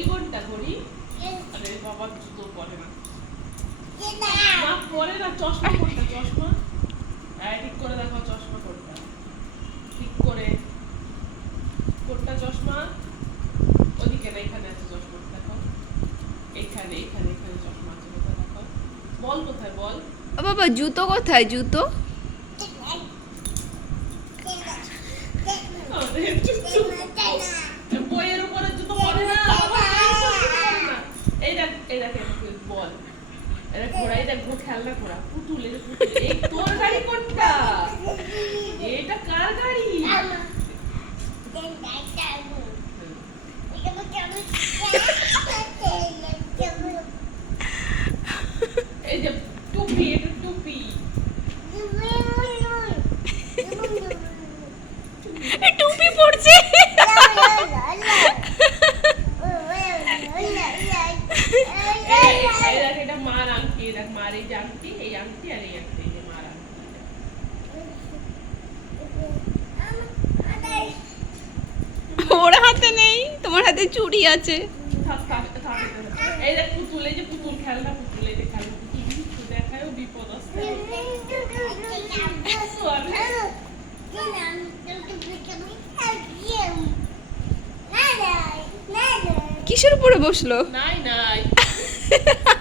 ঘড়ি কোনটা ঘড়ি আরে বাবা জুতো পরে না। না পরে না চশমা কোনটা চশমা। হ্যাঁ ঠিক করে দেখো চশমা কোনটা। ঠিক করে। কোনটা চশমা? ওদিকে না এখানে আছে চশমা দেখো। এখানে এখানে এখানে চশমা আছে কোথায় দেখো। বল কোথায় বল? ও বাবা জুতো কোথায় জুতো? চুপ। এই বল। এটা ঘোড়া এই দেখ খেলনা ঘোড়া পুতুল এই পুতুল। এই তোর গাড়ি কোনটা? এটা কার গাড়ি? এই যে টুপি এটা টুপি এ, টুপি পড়ছে এই এই দেখ এটা মার আংটি দেখ মার এই যে আংটি এই আংটি আর এই আংটি যে মার আংটি ওর হাতে নেই তোমার হাতে চুড়ি আছে এই দেখ পুতুল যে পুতুল খেলনা পুতুল যে খেলনা কিছু দেখায়ও বিপদ আসছে কিসের উপরে বসল? নাই নাই